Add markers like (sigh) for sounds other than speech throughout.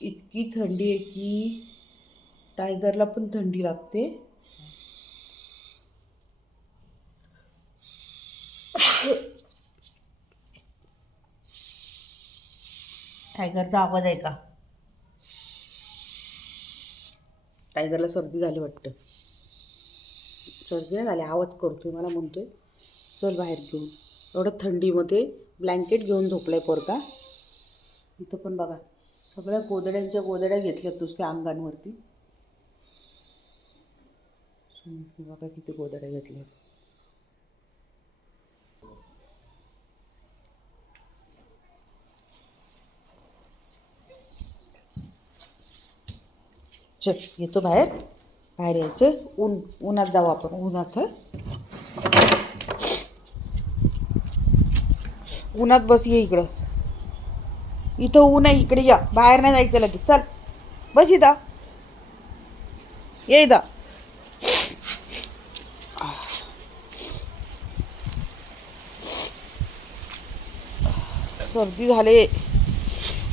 इतकी थंडी आहे की टायगरला पण थंडी लागते. टायगरचा आवाज आहे का? टायगरला सर्दी झाली वाटतं. सर्दी नाही झाली आवाज करतोय मला म्हणतोय. चल बाहेर घेऊन. एवढं थंडीमध्ये ब्लँकेट घेऊन झोपलाय पोरका इथं पण बघा. सगळ्या गोदड्यांच्या गोदड्या घेतल्यात नुसत्या अंगांवरती. बघा किती गोदड्या घेतल्यात चल येतो बाहेर. बाहेर यायचं. ऊन उन्हात जाऊ आपण उन्हात उन्हात बस ये इकडं. इथं ऊन आहे इकडे या. बाहेर नाही जायचं लगेच. चल. बस इथं. ये इथं. सर्दी झाले.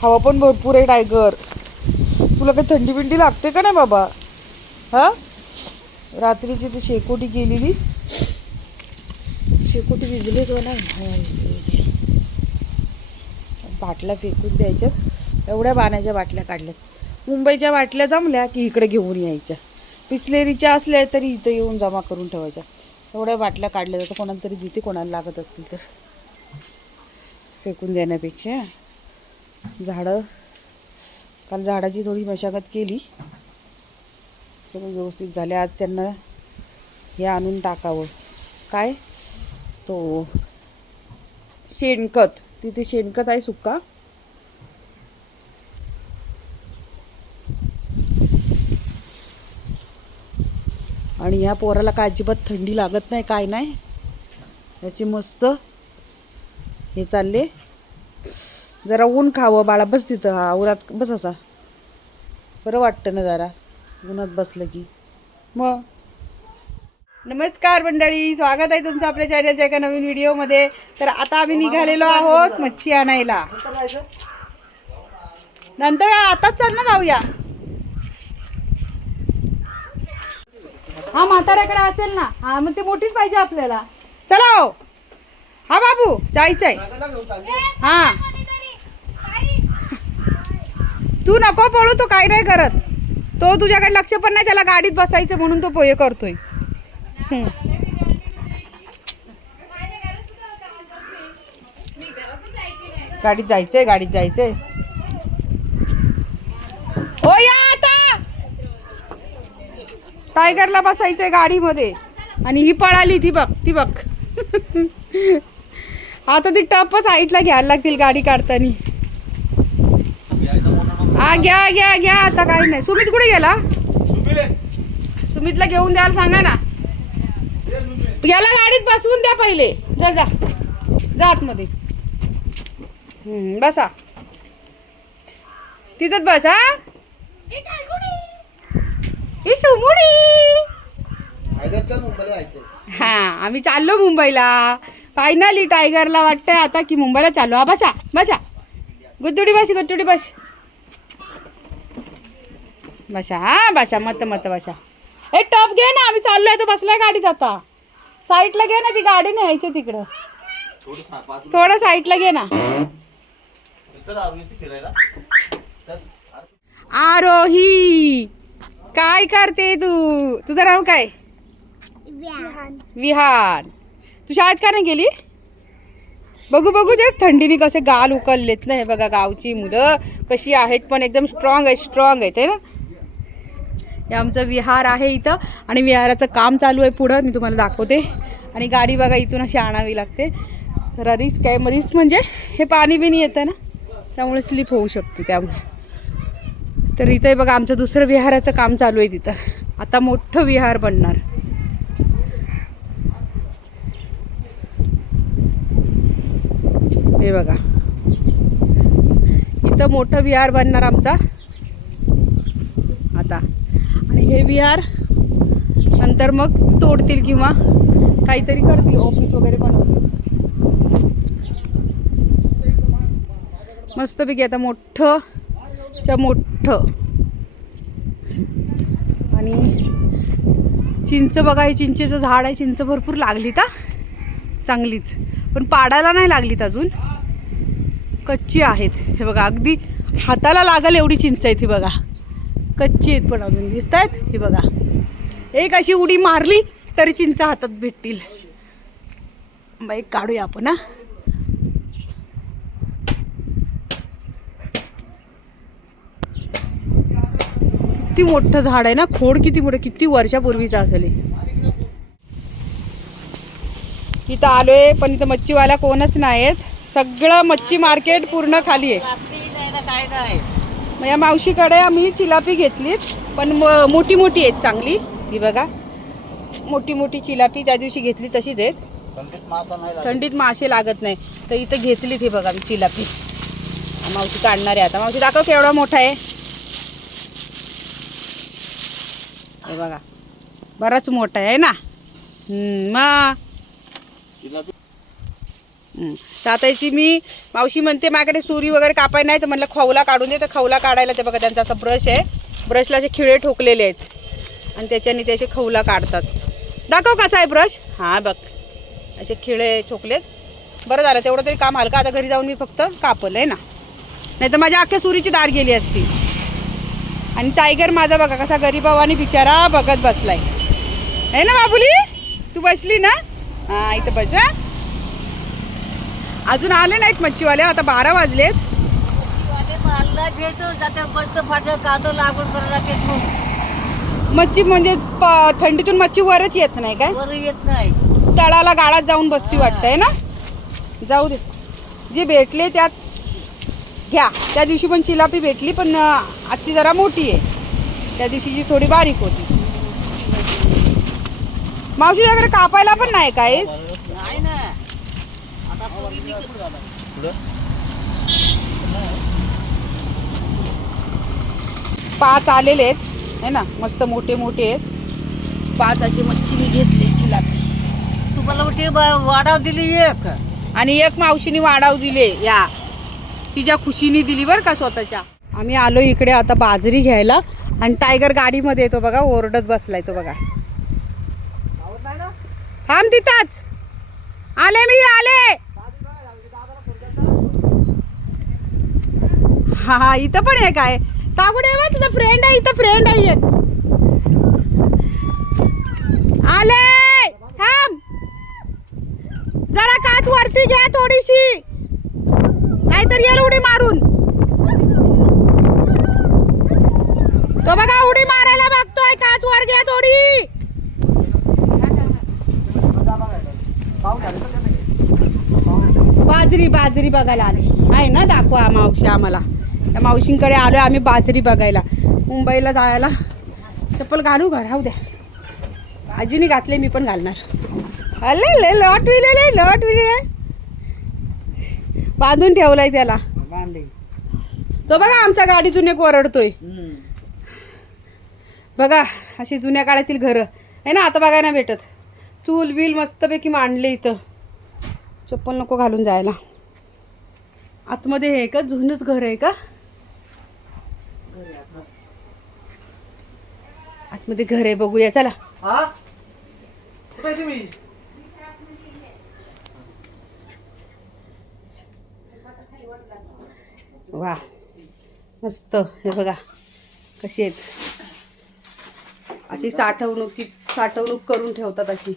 हवा पण भरपूर आहे टायगर. तुला काही थंडी बिंडी लागते का नाही बाबा? हा? रात्रीची ती शेकोटी गेलेली शेकोटी विजली का नाही? बाटल्या फेकून द्यायच्यात एवढ्या बाण्याच्या बाटल्या काढल्यात. मुंबईच्या बाटल्या जमल्या की इकडे घेऊन यायच्या. पिसलेरीच्या असल्या तरी इथं येऊन जमा करून ठेवायच्या. एवढ्या बाटल्या काढल्या जातं कोणाला तरी जिथे कोणाला लागत असतील तर. फेकून देण्यापेक्षा. झाडं. काल झाडाची थोडी मशागत केली. सगळं व्यवस्थित झाले. आज त्यांना हे आणून टाकावं. काय? तो शेणखत. तिथे शेणखत आहे सुक्का. आणि ह्या पोराला काय अजिबात थंडी लागत नाही काय नाही. याची मस्त हे चालले. जरा ऊन खावं बाळा बस तिथं. हा उन्हात बस असा. बरं वाटतं ना जरा. उन्हात बसलं की. मग? नमस्कार मंडळी स्वागत आहे तुमचं आपल्या चॅनलच्या एका नवीन व्हिडिओमध्ये. तर आता आम्ही निघालेलो आहोत मच्छी आणायला. नंतर आताच चाल ना जाऊया. हा म्हाताऱ्याकडे असेल ना हा मग ते मोठीच पाहिजे आपल्याला. चला हो. हा बाबू जायचं आहे हा. तू नको पळू तो काय नाही करत. तो तुझ्याकडे लक्ष पण नाही त्याला गाडीत बसायचं म्हणून तो पोहे करतोय. गाडीत जायचंय गाडीत जायचंय. ओ या आता! टायगरला बसायचंय गाडीमध्ये. आणि ही पळाली ती बघ ती बघ. (laughs) आता ती टप साईडला घ्यायला लागतील गाडी काढताना. हा घ्या घ्या घ्या आता काही नाही. सुमित कुठे गेला? सुमितला घेऊन द्यायला सांगा ना. याला गाडीत बसवून द्या पहिले. जा जा. जा आतमध्ये. बसा. तिथंच बसा ही? सुमुडी. हा आम्ही चाललो मुंबईला. फायनली टायगरला वाटतंय आता की मुंबईला चाललो. हा बसा बसा. गुद्दुडी बस गुद्दुडी बस. बसा हा बसा. मत मत बसा. हे टप घे ना. आम्ही चाललोय तर बसलाय गाडीत आता. साईडला घे ना ती गाडी न्यायची तिकडं. थोडं साईडला घे ना. आरोही काय करते तू? तुझं नाव काय? विहान. तू शाळेत का नाही गेली? बघू बघू ते थंडीने कसे गाल उकललेत ना हे बघा गावची मुलं. कशी आहेत पण एकदम स्ट्रॉंग आहे स्ट्रॉंग आहेत है ना? हे आमचं विहार आहे इथं आणि विहाराचं काम चालू आहे पुढं. मी तुम्हाला दाखवते. आणि गाडी बघा इथून अशी आणावी लागते. तर रिस्क आहे. मग रिस्क म्हणजे हे पाणी बिनी येतं ना त्यामुळे स्लिप होऊ शकते त्यामुळे. तर इथं बघा आमचं दुसरं विहाराचं काम चालू आहे तिथं. आता मोठं विहार बनणार. हे बघा. इथं मोठं विहार बनणार आमचा. आता. आणि हे विहार. नंतर मग तोडतील किंवा काहीतरी करतील ऑफिस वगैरे बनवतील. मस्तपैकी आता मोठं च्या मोठं आणि चिंच बघा हे चिंचेचं झाड आहे चिंच भरपूर लागली का चांगलीच. पण पाडायला नाही लागलीत अजून. कच्ची आहेत. हे बघा अगदी हाताला लागल एवढी चिंच आहे ती बघा. कच्ची आहेत पण अजून दिसत आहेत ही बघा. एक अशी उडी मारली तरी चिंच हातात भेटतील. बाईक काढूया आपण हा. किती मोठं झाड आहे ना? खोड किती मोठं किती वर्षापूर्वीचं असेल इथं आलोय पण इथं मच्छीवाला कोणच नाहीत सगळं मच्छी मार्केट पूर्ण खाली आहे. मग या मावशीकडे आम्ही चिलापी घेतलीत पण म- मोठी मोठी आहेत चांगली. ही बघा. मोठी मोठी चिलापी त्या दिवशी घेतली तशीच आहेत. थंडीत मासे लागत. नाही. तर इथं घेतलीत ही बघा मी चिलापी. मावशी काढणार आहे आता. मावशी दाखव केवढा मोठा आहे. हे बघा. बराच मोठा आहे ना? मग. तर आता याची मी मावशी म्हणते माझ्याकडे सुरी वगैरे कापाय नाही. तर म्हणलं खवला काढून दे. तर खवला काढायला ते बघा त्यांचा असा ब्रश आहे. ब्रशला असे खिळे ठोकलेले आहेत. आणि त्याच्याने ते असे खवला काढतात. दाखव कसा आहे ब्रश हां बघ. असे खिळे ठोकलेत. बरं झालं तेवढं तरी काम हलका. आता घरी जाऊन मी फक्त कापलं आहे ना? नाही तर माझ्या अख्ख्या सुरीची दार गेली असती. आणि टायगर माझा बघा कसा गरीबावानी बिचारा बघत बसलाय. आहे ना बाबुली? तू बसली ना? हां इथं बस हां. अजून आले नाहीत मच्छीवाले आता बारा वाजलेत. मच्छी म्हणजे प- थंडीतून मच्छी वरच येत नाही काय? येत नाही. तळाला गाळात जाऊन बसती वाटतंय ना? जाऊ दे. जे भेटले त्यात घ्या. त्या दिवशी पण चिलापी भेटली पण अं, आजची जरा मोठी आहे. त्या दिवशीची थोडी बारीक होती. मावशीच्याकडे कापायला पण नाही काय नाही ना. पाच आलेले आहेत. है ना? मस्त मोठे मोठे आहेत. पाच अशी मच्छी मी घेतली चिलापी तुम्हाला ब- वाढाव दिली एक. आणि एक मावशीने वाढाव दिले या. तिच्या खुशीने दिली बरं का स्वतःच्या. आम्ही आलो इकडे आता बाजरी घ्यायला. आणि टायगर गाडीमध्ये येतो बघा ओरडत बसलाय तो बघा. थांब तिथंच. आले मी आले! हा हा इथं पण एक आहे. तागुडे बा तुझा फ्रेंड आहे इथं फ्रेंड आहे एक. आले! थांब! जरा काच वरती घ्या थोडीशी. नाहीतर येईल उडी मारून. तो बघा उडी मारायला बघतोय. काच वर घ्या थोडी. बाजरी बाजरी बघायला आली. आहे ना दाखवा मावशी आम्हाला. त्या मावशींकडे आलोय आम्ही बाजरी बघायला. मुंबईला जायला. चप्पल घालू का राहू द्या. आजीने घातले मी पण घालणार. अले ले लॉट विले लॉट विले. बांधून ठेवलाय त्याला. तो बघा आमच्या गाडीतून एक ओरडतोय बघा अशी जुन्या काळातील घरं. आहे ना आता बघायला भेटत. चूल बिल मस्तपैकी मांडले इथं. चप्पल नको घालून जायला. आतमध्ये हे का जुनच घर आहे का? आतमध्ये घर आहे बघूया चला. हा? तुम्ही? वा मस्त. हे बघा कशी आहेत. अशी साठवणूक साठवणूक करून ठेवतात अशी.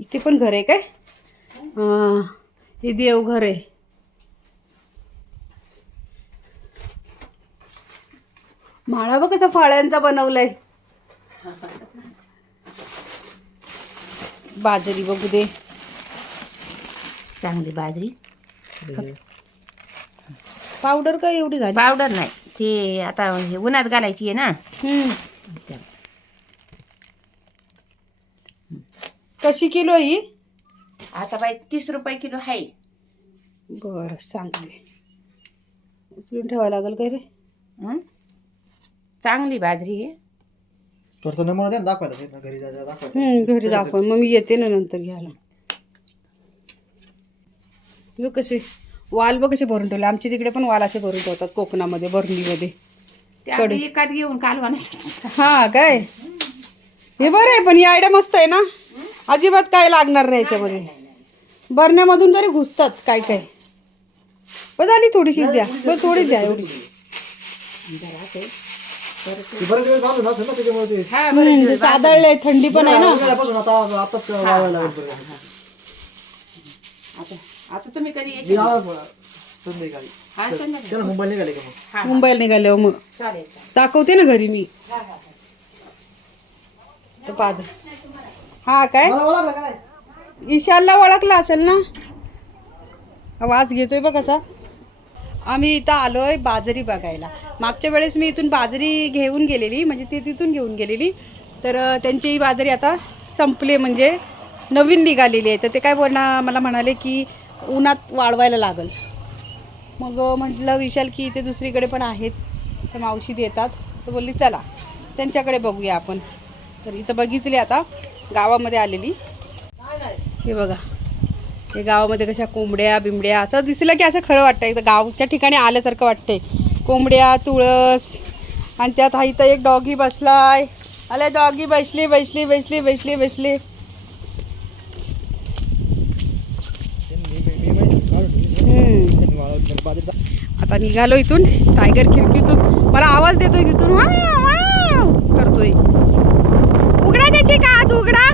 इथे पण घर आहे काय? हा, देवघर आहे. माळा बघ कसा फळ्यांचा बनवलाय. बाजरी बघू दे. चांगली बाजरी. पावडर का एवढी झाली? पावडर नाही. ते आता हे उन्हात घालायची आहे ना. हम्म. कशी किलो ही? आता बाई तीस रुपये किलो आहे बर सांगते. उचलून ठेवायला लागेल काय रे? हं? चांगली बाजरी आहे. थोडस नमुना द्या ना दाखवायला ते घरी जायला दाखवायला हम्म, घरी दाखव मग मी येते ना नंतर घ्यायला. हे कसे वाल बघ कसे भरून ठेवले. आमच्या तिकडे पण वाल असे भरून ठेवतात कोकणामध्ये बर्नीमध्ये कडे. एकात घेऊन कालवाने हा काय? हे बरं आहे पण ही आयडिया मस्त आहे ना? अजिबात काय लागणार नाही याच्यामध्ये. बरण्यामधून तरी घुसतात काय काय. बस आली थोडीशीच द्या. बस थोडीच द्या एवढी. ती बरेच दिवस झालं नसेल ना त्याच्यामुळे ते हम्म, ते सादळलंय थंडी पण आहे ना. उन्हाळ्यापासून आता आताच लावायला लागेल बरं. आता आता तुम्ही कधी मी आला ब- संध्याकाळी. त्याला मुंबईला निघाले का मग? मुंबईला हो मग. चालेल दाखवते ना घरी मी. हा ओळखलं का नाही? ईशानला ओळखला असेल ना? वास घेतोय बघ कसा. आम्ही इथं आलोय बाजरी बघायला. मागच्या वेळेस मी इथून बाजरी घेऊन गेलेली म्हणजे ती तिथून घेऊन गेलेली. तर त्यांची ही बाजरी आता संपली म्हणजे नवीन निघालेली आहे. तर ते काय बोलणार मला म्हणाले की उन्हात वाळवायला लागल. मग म्हटलं विशाल की इथे दुसरीकडे पण आहेत. तर मावशी देतात. तर बोलली चला त्यांच्याकडे बघूया आपण. तर इथं बघितली आता. गावामध्ये आलेली. हे बघा. हे गावामध्ये कशा कोंबड्या बिंबड्या असं दिसलं की असं खरं वाटतं एकदा गावच्या ठिकाणी आल्यासारखं वाटतंय. कोंबड्या तुळस आणि त्यात हा इथं एक डॉगी बसलाय. अले डॉगी बसली बसली बसली बसली बसली. आता निघालो इथून. टायगर खिडकीतून. मला आवाज देतोय तिथून. वाव, करतोय. उघडा त्याची का आज उघडा.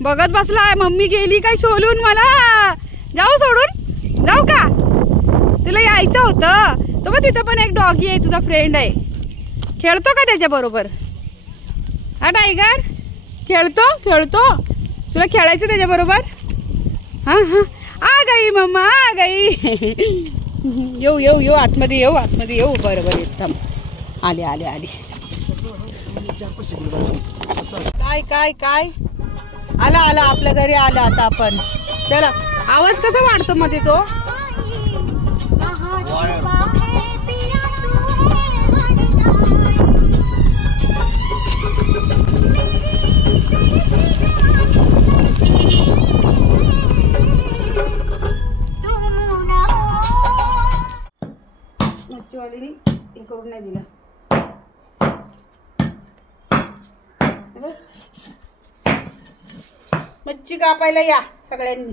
बघत बसलाय मम्मी गेली काय सोलून मला? जाऊ सोडून. जाऊ का? तुला यायचं होतं. तो मग तिथं पण एक डॉगी आहे तुझा फ्रेंड आहे. खेळतो का त्याच्याबरोबर हा टायगर खेळतो खेळतो. तुला खेळायचं त्याच्याबरोबर हां हां. आ गाई मम्मा आ गाई. (laughs) येऊ येऊ येऊ आतमध्ये येऊ आतमध्ये येऊ. बरं बरं येत आले आले आले. काय काय काय? आला आला आपल्या घरी आला आता आपण. चला आवाज कसा वाढतो मध्ये तो मच्छीवालीने हे करून नाही दिलं हे बघ. मच्छी कापायला या सगळ्यांनी.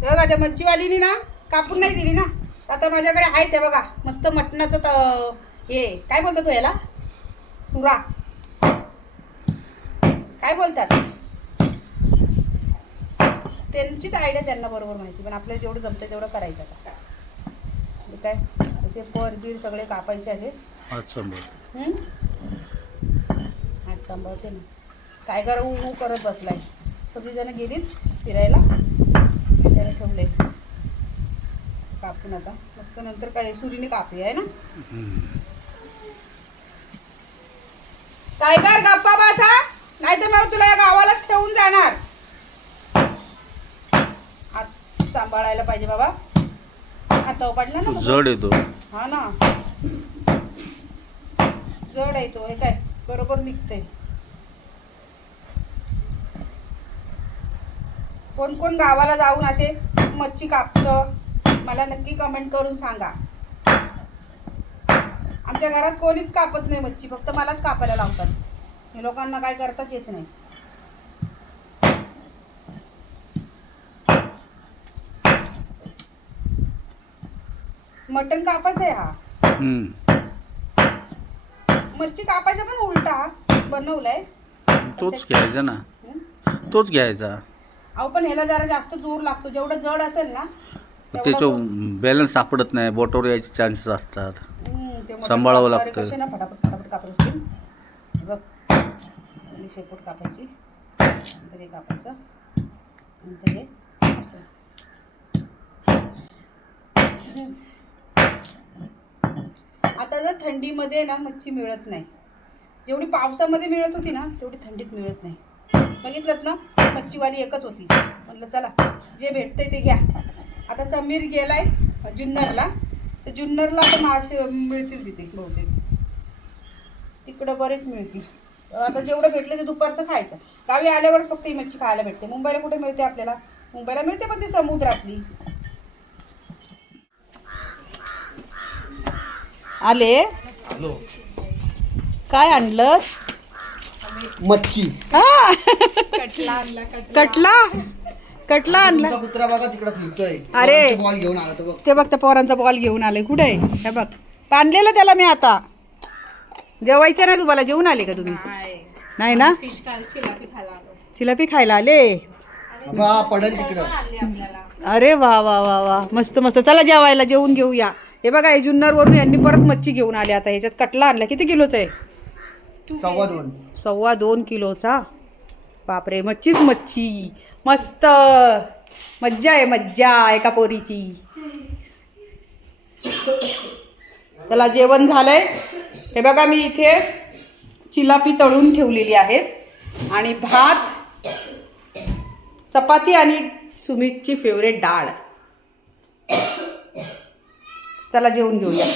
बघा त्या मच्छीवालीनी ना कापून नाही दिली ना. आता माझ्याकडे आहे ते बघा मस्त मटणाचं त हे काय बोलतात तो याला? सुरा. काय बोलतात? त्यांचीच आयडिया त्यांना बरोबर माहिती पण आपल्याला जेवढं जमतं तेवढं करायचं काय? त्याचे पर बीर सगळे कापायचे असे. सांभाळते ना. टायगर ऊ ऊ करत बसलाय. सगळीजणं गेलीत फिरायला. त्याने ठेवले. कापून आता. मस्त नंतर काय सुरीने कापली आहे ना? टायगर गप्पा बसा. नाही तर मग तुला या गावालाच ठेवून जाणार. हात सांभाळायला पाहिजे बाबा. हातावर पडला ना. जड येतो हा ना. जड आहे तो. हे काय? बरोबर निघतंय. कोण कोण गावाला जाऊन असे मच्छी कापतं? मला नक्की कमेंट करून सांगा. आमच्या घरात कोणीच कापत नाही मच्छी फक्त मलाच कापायला लावतात. हे लोकांना काय करताच येत नाही. मटण कापायचं आहे हा. मच्छी कापायचा पण उलटा बनवलाय. तोच घ्यायचा ना? तोच घ्यायचा. अहो पण ह्याला जरा जास्त जोर लागतो. जेवढं जड असेल ना त्याचं बॅलन्स सापडत नाही. बोटावर यायचे चान्सेस असतात. सांभाळावं लागतं. कसे ना फटाफट फटाफट कापत असतील. हे बघ. पहिली शेपूट कापायची. नंतर हे कापायचं. नंतर हे असं. आता जर थंडीमध्ये ना मच्छी मिळत नाही. जेवढी पावसामध्ये मिळत होती ना तेवढी थंडीत मिळत नाही. बघितलं ना? मच्छीवाली एकच होती. म्हटलं चला जे भेटतंय ते घ्या. आता समीर गेलाय जुन्नरला. तर जुन्नरला पण मासे मिळतील तिथे बहुतेक. तिकडं बरेच मिळतील. आता जेवढं भेटलं ते दुपारचं खायचं. गावी आल्यावर फक्त ही मच्छी खायला भेटते. मुंबईला कुठे मिळते आपल्याला? मुंबईला मिळते पण ती समुद्रातली. आले? काय आणलं मच्छी. हा. कटला कटला. आणला. तुमचा कुत्रा बघा तिकडे फिरतोय. अरे. बॉल घेऊन आला तो बघ. ते बघ त्या पोरांचा बॉल घेऊन आले. कुठे आहे? हे बघ. बांधलेलं त्याला मी आता. जेवायचं नाही तुम्हाला? जेवून आले का तुम्ही? नाही. ना? चिलापी खायला आले. बाबा पडेल तिकडं. अरे वा वा वा वा. मस्त मस्त. चला जेवायला जेवून घेऊया. हे बघा हे जुन्नरवरून यांनी परत मच्छी घेऊन आले आता. ह्याच्यात कटला आणला. किती किलोचा आहे? सव्वा दोन. सव्वा दोन किलोचा? बापरे मच्छीच मच्छी. मस्त. मज्जा आहे मज्जा एका पोरीची. त्याला जेवण झालंय. हे बघा मी इथे चिलापी तळून ठेवलेली आहेत. आणि भात चपाती आणि सुमितची फेवरेट डाळ. चला जेवून घेऊया.